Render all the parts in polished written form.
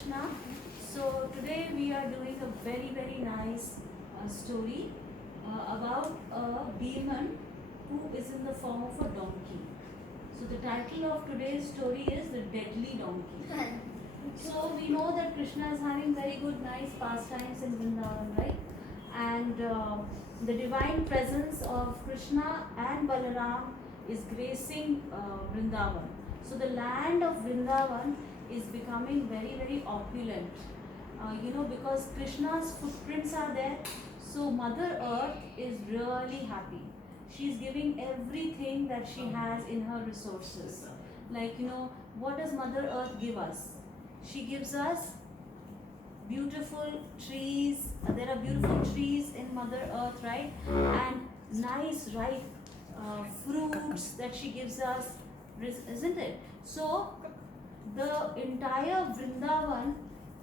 Krishna. So today we are doing a very nice story about a demon who is in the form of a donkey. So the title of today's story is The Deadly Donkey. So we know that Krishna is having very good nice pastimes in Vrindavana, right? And the divine presence of Krishna and Balaram is gracing Vrindavan. So the land of Vrindavan is becoming very opulent. Because Krishna's footprints are there, so Mother Earth is really happy. She's giving everything that she has in her resources. What does Mother Earth give us? She gives us beautiful trees. There are beautiful trees in Mother Earth, right? And nice ripe fruits that she gives us, isn't it? So the entire Vrindavan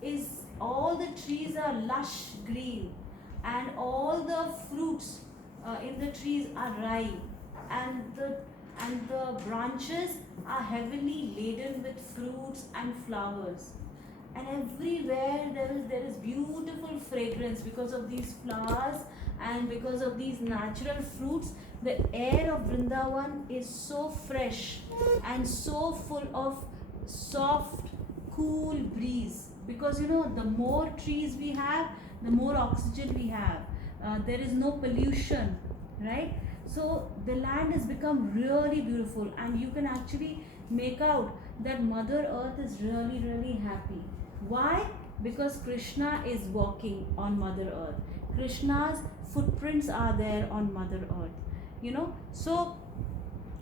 is, all the trees are lush green, and all the fruits in the trees are ripe, and the branches are heavily laden with fruits and flowers, and everywhere there is beautiful fragrance because of these flowers and because of these natural fruits. The air of Vrindavan is so fresh and so full of soft cool breeze, because the more trees we have, the more oxygen we have. There is no pollution, right? So the land has become really beautiful, and you can actually make out that Mother Earth is really happy. Why? Because Krishna is walking on Mother Earth. Krishna's footprints are there on Mother Earth. So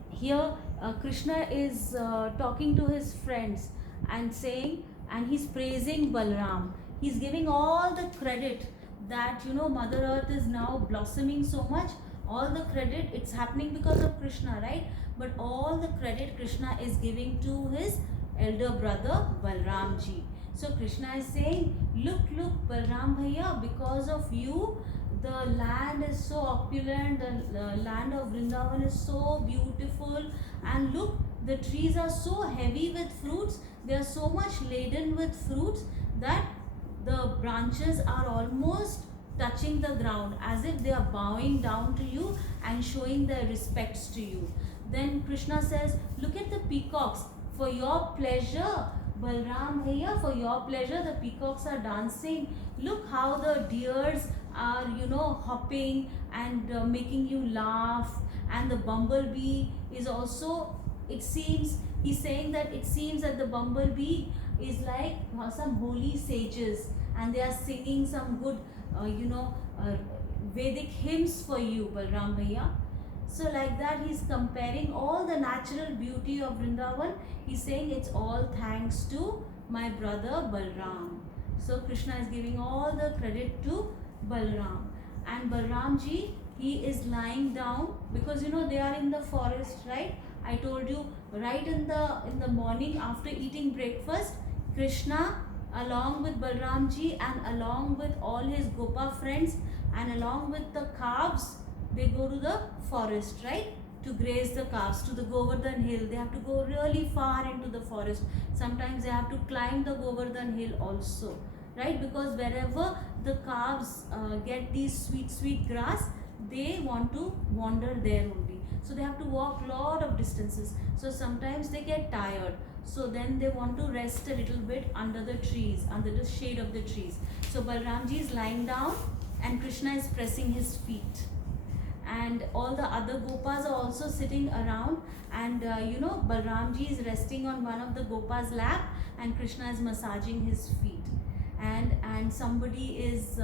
here Krishna is talking to his friends and saying, and he's praising Balram. He's giving all the credit that Mother Earth is now blossoming so much. All the credit, it's happening because of Krishna, right? But all the credit Krishna is giving to his elder brother Balramji. So Krishna is saying, look Balram Bhaiya, because of you the land is so opulent, the land of Vrindavan is so beautiful, and look, the trees are so heavy with fruits, they are so much laden with fruits that the branches are almost touching the ground, as if they are bowing down to you and showing their respects to you. Then Krishna says, look at the peacocks, for your pleasure, Balram Bhaiya, for your pleasure the peacocks are dancing. Look how the deers are hopping and making you laugh, and the bumblebee is also, it seems, he's saying that it seems that the bumblebee is like some holy sages, and they are singing some good Vedic hymns for you, Balram Bhaiya. So like that, he's comparing all the natural beauty of Vrindavan. He's saying it's all thanks to my brother Balram. So Krishna is giving all the credit to Balram. And Balramji, he is lying down because they are in the forest, right? I told you, right in the morning after eating breakfast, Krishna along with Balramji and along with all his Gopa friends and along with the calves, they go to the forest, right, to graze the calves, to the Govardhan hill. They have to go really far into the forest. Sometimes they have to climb the Govardhan hill also, right, because wherever the calves get these sweet grass, they want to wander there only. So they have to walk lot of distances. So sometimes they get tired, so then they want to rest a little bit under the trees, under the shade of the trees. So Balramji is lying down and Krishna is pressing his feet, and all the other Gopas are also sitting around, and Balramji is resting on one of the Gopas lap, and Krishna is massaging his feet, and somebody is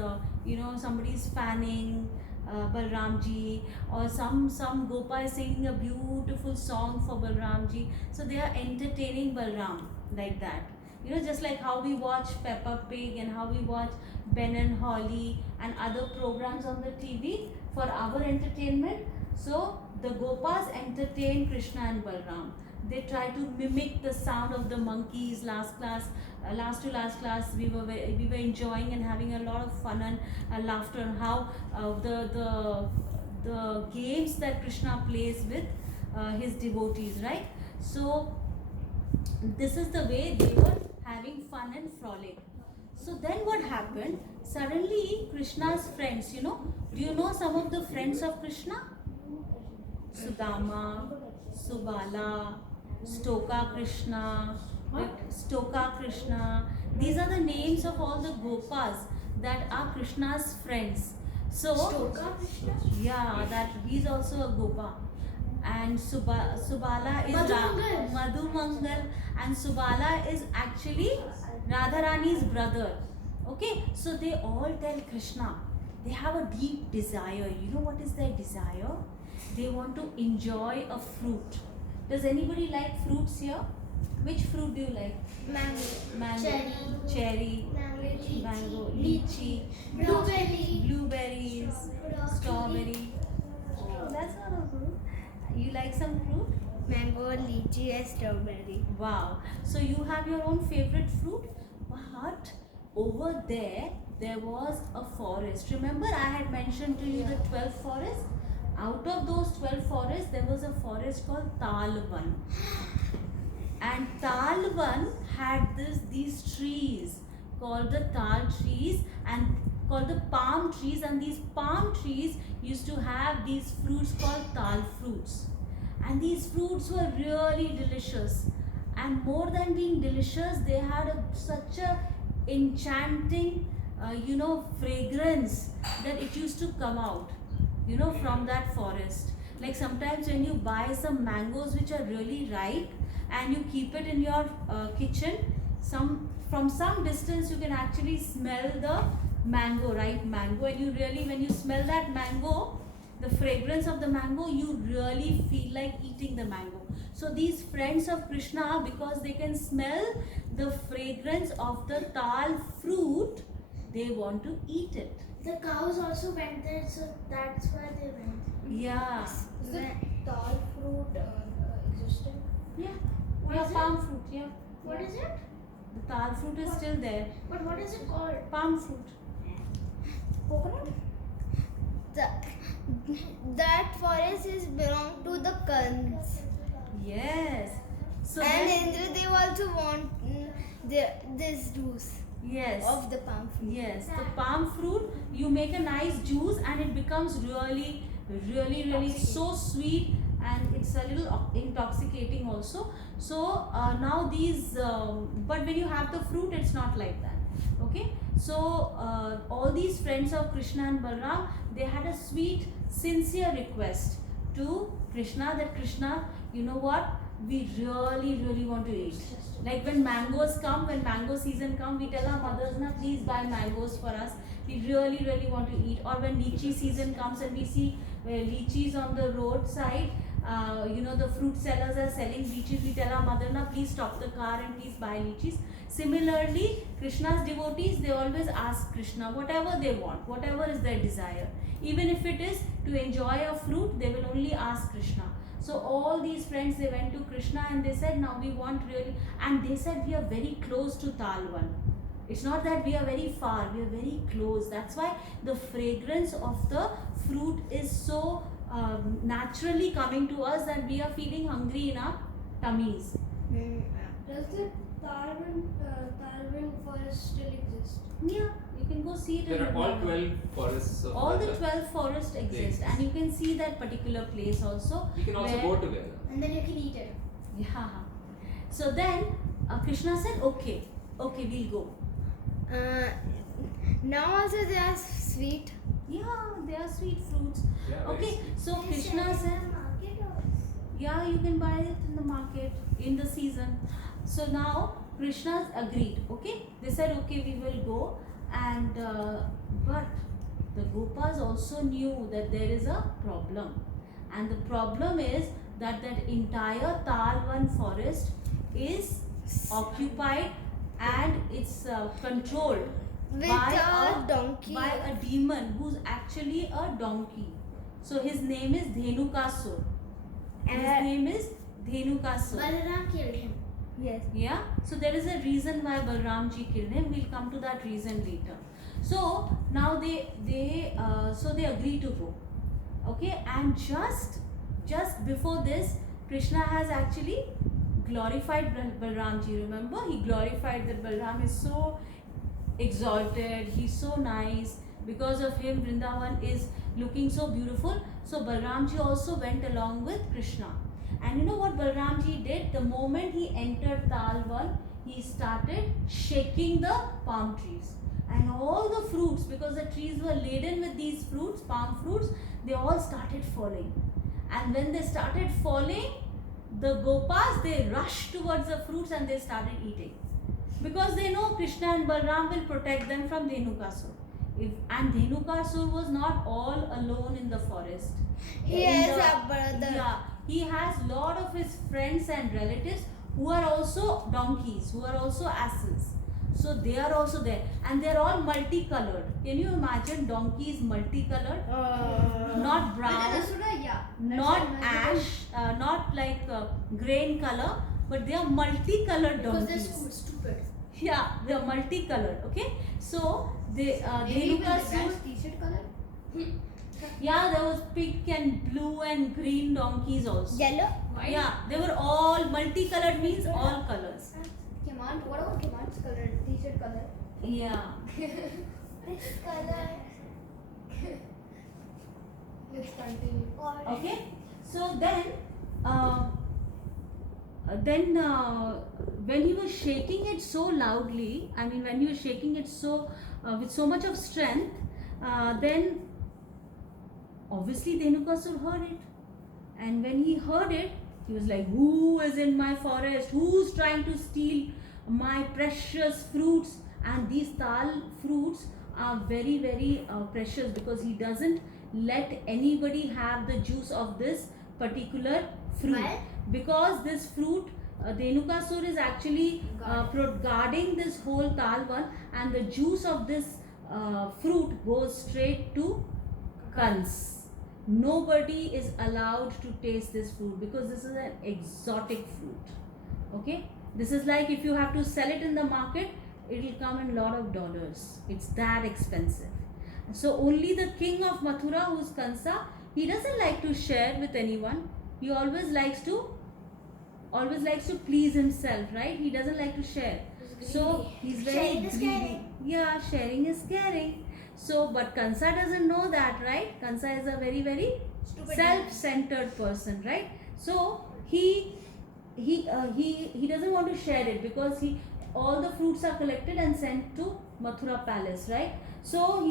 somebody is fanning Balramji, or some Gopa is singing a beautiful song for Balramji. So they are entertaining Balram like that. Just like how we watch Peppa Pig and how we watch Ben and Holly and other programs on the TV for our entertainment. So the Gopas entertain Krishna and Balram. They try to mimic the sound of the monkeys. Last to last class, we were enjoying and having a lot of fun and laughter, and how the games that Krishna plays with his devotees, right? So this is the way they were having having fun and frolic. So then what happened? Suddenly Krishna's friends, do you know some of the friends of Krishna? Sudama, Subala, Stoka Krishna, Stoka Krishna. These are the names of all the Gopas that are Krishna's friends. So, Stoka Krishna? yeah, that he's also a Gopa. And Subala is Madhu Mangal, and Subala is actually Radharani's brother. Okay, so they all tell Krishna, they have a deep desire. You know what is their desire? They want to enjoy a fruit. Does anybody like fruits here? Which fruit do you like? Mango. Cherry. Mango. Lychee. Blueberries. Strawberry. Oh, that's not a fruit. You like some fruit? Mango, lychee and strawberry. Wow. So you have your own favorite fruit, but over there was a forest. Remember I had mentioned to you the 12 forests? Out of those 12 forests, there was a forest called Talavana. And Talavana had these trees called the tal trees and called the palm trees, and these palm trees used to have these fruits called tal fruits. And these fruits were really delicious. And more than being delicious, they had such a enchanting, fragrance that it used to come out, from that forest. Like sometimes when you buy some mangoes which are really ripe and you keep it in your kitchen, from some distance you can actually smell the mango, ripe mango, and you really, when you smell that mango, the fragrance of the mango, you really feel like eating the mango. So these friends of Krishna, because they can smell the fragrance of the tal fruit, they want to eat it. The cows also went there, so that's why they went. Yeah. Is the tal fruit existing? Yeah. What is it? Palm fruit, yeah. What is it? The tal fruit is still there. But what is it called? Palm fruit. Coconut? That forest is belong to the Kans. Yes. So And Indradev also want this juice yes. of the palm fruit. Yes, the palm fruit, you make a nice juice and it becomes really, really, really so sweet, and it's a little intoxicating also. So now these, but when you have the fruit, it's not like that. Okay, so all these friends of Krishna and Balaram, they had a sweet, sincere request to Krishna that Krishna, you know what, we really, really want to eat. Like when mangoes come, when mango season come, we tell our mothers, na, please buy mangoes for us. We really, really want to eat. Or when lychee season comes and we see lychees on the roadside, the fruit sellers are selling lychees, we tell our mother, na, please stop the car and please buy lychees. Similarly, Krishna's devotees, they always ask Krishna whatever they want, whatever is their desire. Even if it is to enjoy a fruit, they will only ask Krishna. So all these friends, they went to Krishna and they said, now we want really, and they said we are very close to Talavana. It's not that we are very far, we are very close. That's why the fragrance of the fruit is so naturally coming to us that we are feeling hungry in our tummies. Does the Talavana forest still exist? Yeah, you can go see it. There are all 12 forests. Of all the Raja. 12 forests exist, and you can see that particular place also. We can also go together. And then you can eat it. Yeah. So then Krishna said, okay, we'll go. Now also they are sweet. Yeah, they are sweet fruits. Yeah, very Okay, sweet. so Krishna said, yeah, you can buy it in the market in the season. So now Krishna's agreed. Okay, they said, okay, we will go. And but the Gopas also knew that there is a problem, and the problem is that entire Talavana forest is occupied and it's controlled With by a donkey. by a demon who's actually a donkey. So his name is Dhenukasur. His name is Dhenukasur. Balaram killed him. Yes. Yeah. So there is a reason why Balram ji killed him. We'll come to that reason later. So now they agree to go. Okay. And just before this, Krishna has actually glorified Balramji. Remember, he glorified that Balram is so exalted, he's so nice. Because of him, Vrindavan is looking so beautiful. So Balramji also went along with Krishna. And you know what Balramji did? The moment he entered Talavana, he started shaking the palm trees. And all the fruits, because the trees were laden with these fruits, palm fruits, they all started falling. And when they started falling, the Gopas, they rushed towards the fruits and they started eating. Because they know Krishna and Balaram will protect them from Dhenukasur. And Dhenukasur was not all alone in the forest. He has a brother. Yeah, he has lot of his friends and relatives who are also donkeys, who are also asses. So they are also there, and they are all multicolored. Can you imagine donkeys multicolored? Not brown, Dhenukasura, yeah. not ash, not like grain color, but they are multicolored Because donkeys. they're stupid. Yeah, they are multicolored. Okay, so they Maybe with the Dhenukasur. guy's t-shirt color? Yeah, there was pink and blue and green donkeys also. Yellow? Yeah, they were all multicolored, means all colors. Keman, what about Keman's color? T-shirt color? Yeah. Which color? Let's continue. Okay. So when he was shaking it so loudly, I mean when he was shaking it so with so much of strength, then obviously Dhenukasur heard it. And when he heard it, he was like, who is in my forest? Who's trying to steal my precious fruits? And these tal fruits are very, very precious, because he doesn't let anybody have the juice of this particular fruit. Why? Because this fruit, Dhenukasur is actually guarding this whole Talvan, and the juice of this fruit goes straight to Kans. Nobody is allowed to taste this fruit, because this is an exotic fruit. Okay, this is like if you have to sell it in the market, it will come in lot of dollars. It's that expensive. So only the king of Mathura, who's Kansa, he doesn't like to share with anyone. He always likes to please himself, right? He doesn't like to share. So he's very Sharing is greedy. caring. Yeah, sharing is caring. So, but Kansa doesn't know that, right? Kansa is a very, very Stupid self-centered person, right? So he doesn't want to share it, because all the fruits are collected and sent to Mathura palace, right? So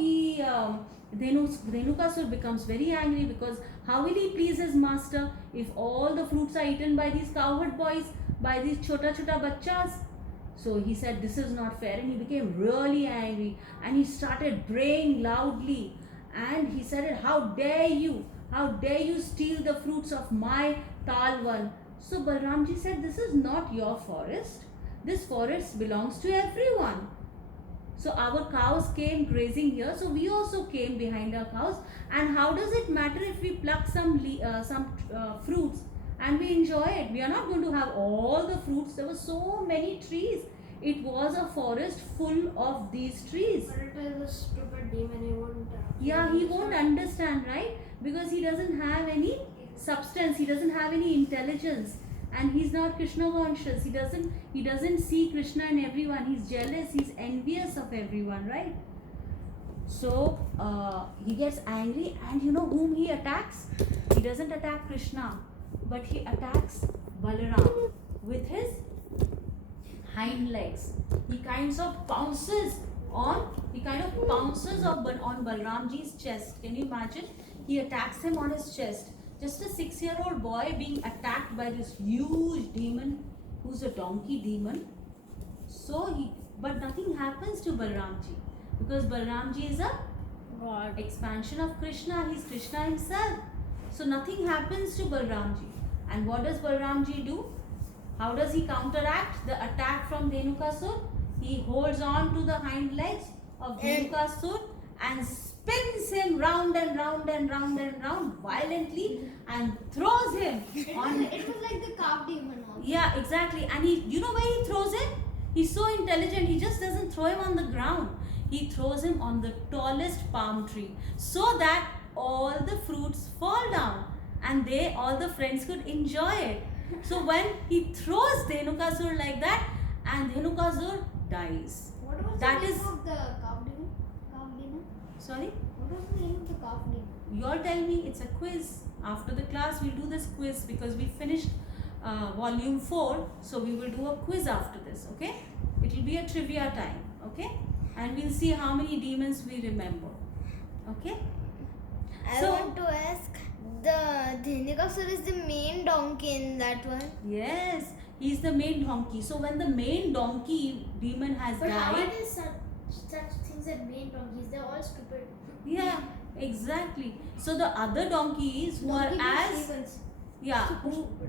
Dhenukasur becomes very angry, because how will he please his master if all the fruits are eaten by these cowherd boys, by these chota bachchas? So he said, this is not fair, and he became really angry, and he started braying loudly, and he said, how dare you steal the fruits of my Talvan? So Balramji said, this is not your forest, this forest belongs to everyone. So our cows came grazing here, so we also came behind our cows. And how does it matter if we pluck some fruits and we enjoy it? We are not going to have all the fruits. There were so many trees. It was a forest full of these trees. But it is a stupid demon, he won't. Yeah, he won't understand, right? Because he doesn't have any substance, he doesn't have any intelligence, and he's not Krishna conscious. He doesn't see Krishna in everyone. He's jealous, he's envious of everyone, right? So he gets angry, and you know whom he attacks? He doesn't attack Krishna, but he attacks Balaram with his hind legs. He kind of pounces on Balramji's chest. Can you imagine? He attacks him on his chest. Just a 6-year-old boy being attacked by this huge demon, who's a donkey demon. But nothing happens to Balramji, because Balramji is a God. expansion of Krishna. He's Krishna himself. So nothing happens to Balramji. And what does Balramji do? How does he counteract the attack from Dhenukasur? He holds on to the hind legs of Dhenukasur and spins him round and round and round and round violently, and throws him on. It was like the calf demon also. Yeah, exactly. And you know where he throws him? He's so intelligent, he just doesn't throw him on the ground. He throws him on the tallest palm tree, so that all the fruits fall down and all the friends could enjoy it. So when he throws Dhenukasur like that, and Dhenukasur dies. What was That the name is- of the calf demon? Calf demon? Sorry? What was the name of the calf demon? You all tell me. It's a quiz. After the class, we'll do this quiz because we finished volume 4. So we will do a quiz after this, okay? It will be a trivia time, okay? And we'll see how many demons we remember, okay? I So- want to ask, the Dhenukasur is the main donkey in that one. Yes, he's the main donkey. So when the main donkey demon has But how are died, there such things as main donkeys? They're all stupid. yeah, exactly. So the other donkeys who are as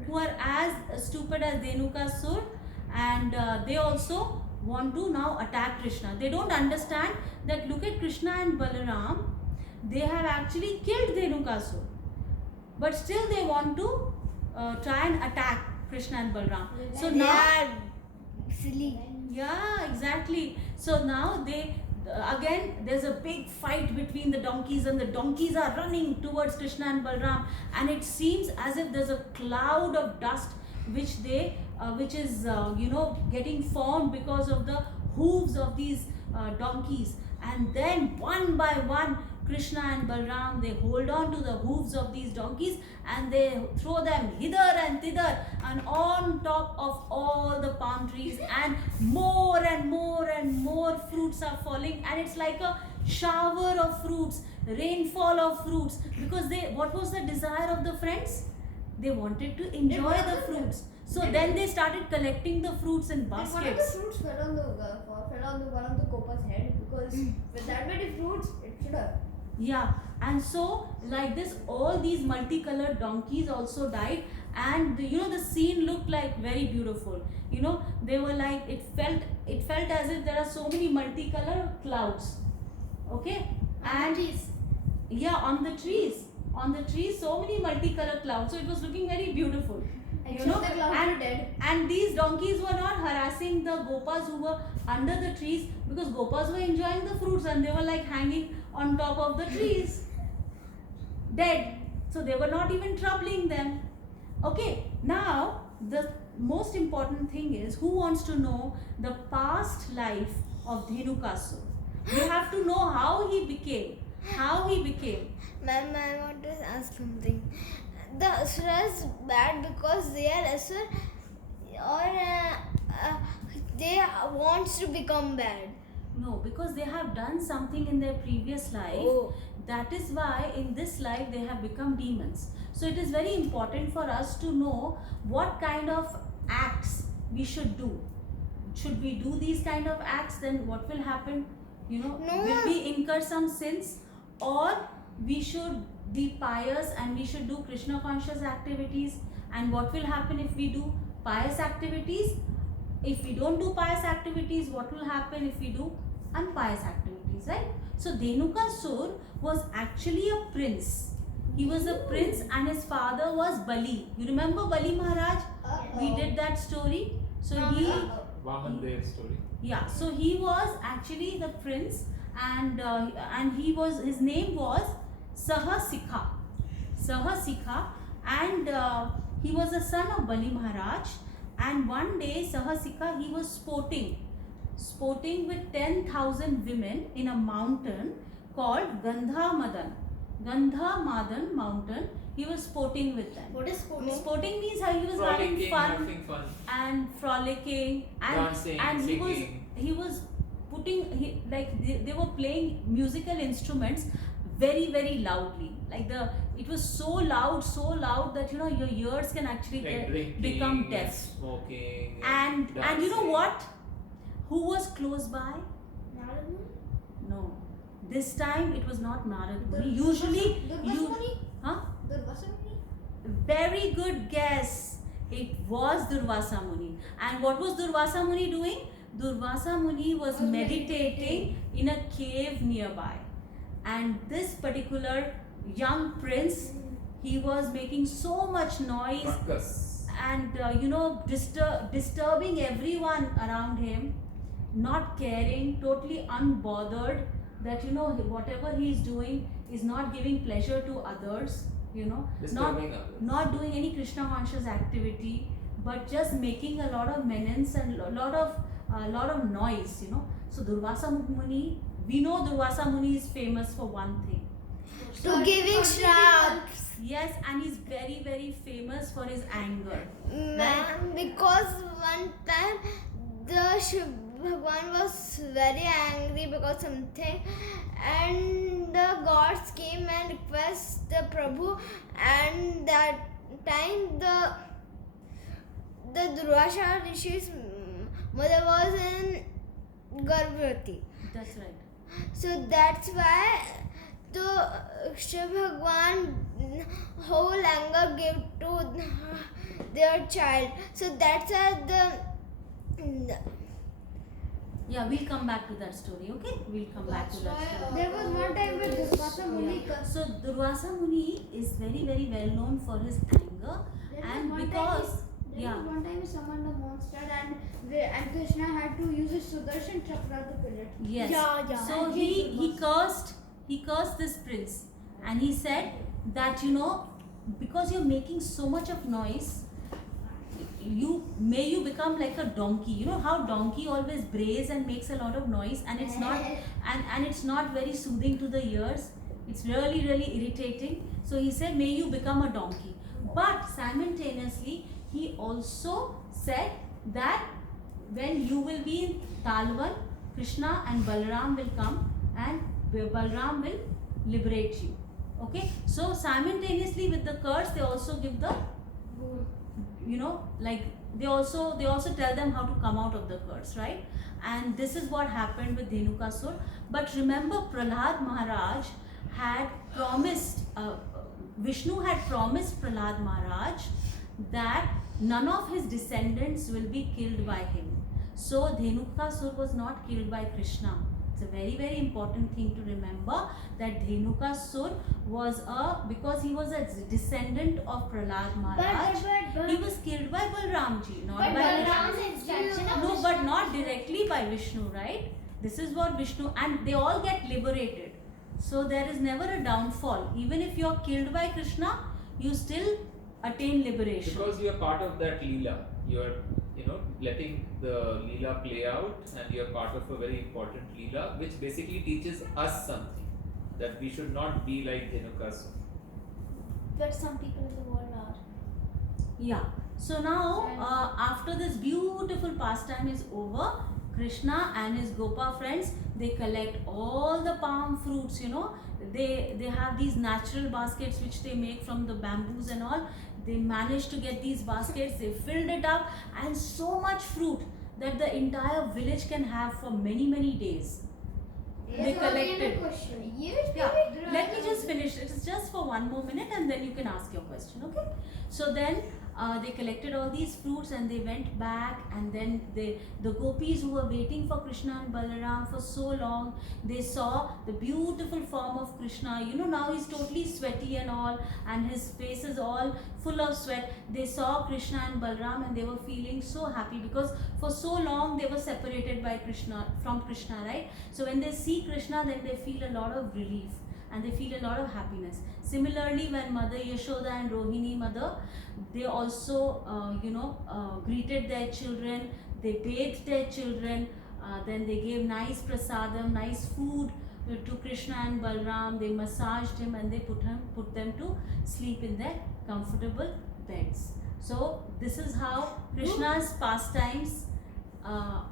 who are as stupid as Dhenukasur, and they also want to now attack Krishna. They don't understand that look at Krishna and Balaram, they have actually killed Dhenukasur, but still they want to try and attack Krishna and Balaram. So They now, are silly. yeah, exactly. So now they again there's a big fight between the donkeys, and the donkeys are running towards Krishna and Balram, and it seems as if there's a cloud of dust which is getting formed because of the hooves of these donkeys, and then one by one Krishna and Balram, they hold on to the hooves of these donkeys and they throw them hither and thither and on top of all the palm trees, and more and more and more fruits are falling, and it's like a shower of fruits, rainfall of fruits, because what was the desire of the friends? They wanted to enjoy the fruits. So then they started collecting the fruits in One of the baskets. fruits fell on one of the copa's head because with that many fruits, it should have. Yeah, and so like this, all these multicolored donkeys also died, and the scene looked like very beautiful. They were like, it felt as if there are so many multicolored clouds. Okay, and yeah, on the trees, so many multicolored clouds. So it was looking very beautiful. Except the clouds and were dead. and these donkeys were not harassing the gopas who were under the trees, because gopas were enjoying the fruits and they were like hanging on top of the trees, dead. So they were not even troubling them. Okay, now the most important thing is, who wants to know the past life of Dhenukasur? You have to know how he became. Ma'am, I want to ask something. The Asuras bad because they are Asur, or they wants to become bad? No, because they have done something in their previous life. Oh. That is why in this life they have become demons. So it is very important for us to know what kind of acts we should do. Should we do these kind of acts, then what will happen? Will we incur some sins, or we should be pious and we should do Krishna conscious activities? And what will happen if we do pious activities? If we don't do pious activities, what will happen if we do unpious activities, right? So Dhenukasur was actually a prince. He was a prince and his father was Bali. You remember Bali Maharaj? We did that story. So Vaman Dev story. yeah, so he was actually the prince, and his name was Sahasikha, and he was the son of Bali Maharaj. And one day Sahasikha, he was sporting with 10,000 women in a mountain called Gandha Madan mountain. He was sporting with them. What is sporting? Sporting means how he was having Frolicking, fun having fun. and frolicking, and Dancing, singing. he was putting they were playing musical instruments very, very loudly. It was so loud that your ears can actually Like drinking, become deaf. smoking, And you know dancing. what? Who was close by? No. This time it was not Narad Muni. Usually huh? Very good guess. It was Durvasa Muni. And what was Durvasa Muni doing? Durvasa Muni was meditating in a cave nearby. And this particular young prince, he was making so much noise Ruckus. and disturbing everyone around him, not caring, totally unbothered that whatever he is doing is not giving pleasure to others. Disturbing others. not doing any Krishna conscious activity, but just making a lot of menace and a lot of noise. So Durvasa Muni, we know Durvasa Muni is famous for one thing. To giving shraps. Yes, and he's very very famous for his anger. Ma'am, because one time the Shiv Bhagwan was very angry because something, and the gods came and requested the Prabhu, and that time the Durvasa Rishi's mother was in Garbhavati. That's right. So that's why the Shiv Bhagwan whole anger gave to their child. So that's why Yeah, we'll come back to that story, okay? We'll come back to that story. There was one time with Durvasa Muni. Yeah. So Durvasa Muni is very very well known for his anger, and because There was one time he summoned a monster and Krishna had to use his Sudarshan Chakra to kill it. yes, Yeah. so And he cursed this prince, and he said that because you're making so much of noise, you become like a donkey. You know how donkey always brays and makes a lot of noise, and it's not and it's not very soothing to the ears. It's really really irritating. So he said, may you become a donkey. But simultaneously he also said that when you will be in Talavana, Krishna and Balaram will come and Balaram will liberate you. Okay, so simultaneously with the curse they also give the like they also tell them how to come out of the curse, right? And this is what happened with Dhenukasur. But remember, Prahlad Maharaj had promised Vishnu had promised Prahlad Maharaj that none of his descendants will be killed by him. So Dhenukasur was not killed by Krishna. It's a very very important thing to remember, that Dhenukasur was because he was a descendant of Prahlad Maharaj. He was killed by Balramji, not by Vishnu. No, but not directly by Vishnu, right? This is what Vishnu, and they all get liberated. So there is never a downfall. Even if you are killed by Krishna, you still attain liberation. Because you are part of that Leela. You are, letting the Leela play out, and you are part of a very important Leela, which basically teaches us something. That we should not be like Dhenukasur. But some people in the world are. Yeah. So now, after this beautiful pastime is over, Krishna and his Gopa friends, they collect all the palm fruits. They have these natural baskets which they make from the bamboos and all. They managed to get these baskets. They filled it up, and so much fruit that the entire village can have for many many days. They collected. Yeah, let me just finish. It is just for one more minute, and then you can ask your question, okay? So then they collected all these fruits and they went back, and then the gopis who were waiting for Krishna and Balaram for so long, they saw the beautiful form of Krishna. Now he's totally sweaty and all, and his face is all full of sweat. They saw Krishna and Balaram and they were feeling so happy, because for so long they were separated from Krishna, right? So when they see Krishna, then they feel a lot of relief and they feel a lot of happiness. Similarly, when Mother Yashoda and Rohini mother, they also greeted their children, they bathed their children, then they gave nice prasadam, nice food to Krishna and Balram. They massaged him and they put them to sleep in their comfortable beds. So this is how Krishna's pastimes are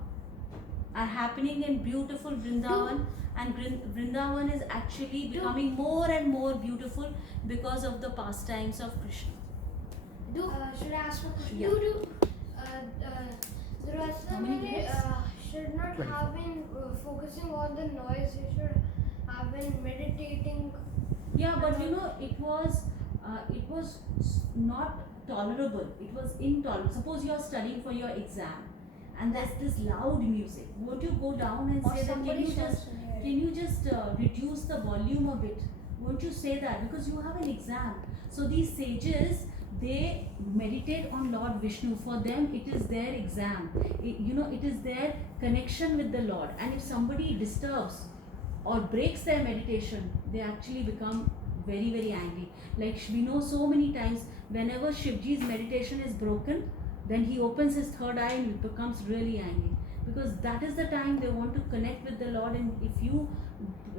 happening in beautiful Vrindavan, and Vrindavan is actually becoming more and more beautiful because of the pastimes of Krishna. Should I ask a question? Yeah. Durvasa How many Muni minutes? should not have been focusing on the noise. He should have been meditating. Yeah, but it was not tolerable. It was intolerable. Suppose you are studying for your exam, and there's this loud music. Won't you go down and say that, can you just reduce the volume a bit? Won't you say that? Because you have an exam. So these sages, they meditate on Lord Vishnu. For them, it is their exam. It is their connection with the Lord. And if somebody disturbs or breaks their meditation, they actually become very very angry. Like we know so many times whenever Shivji's meditation is broken, then he opens his third eye and becomes really angry, because that is the time they want to connect with the Lord. And if you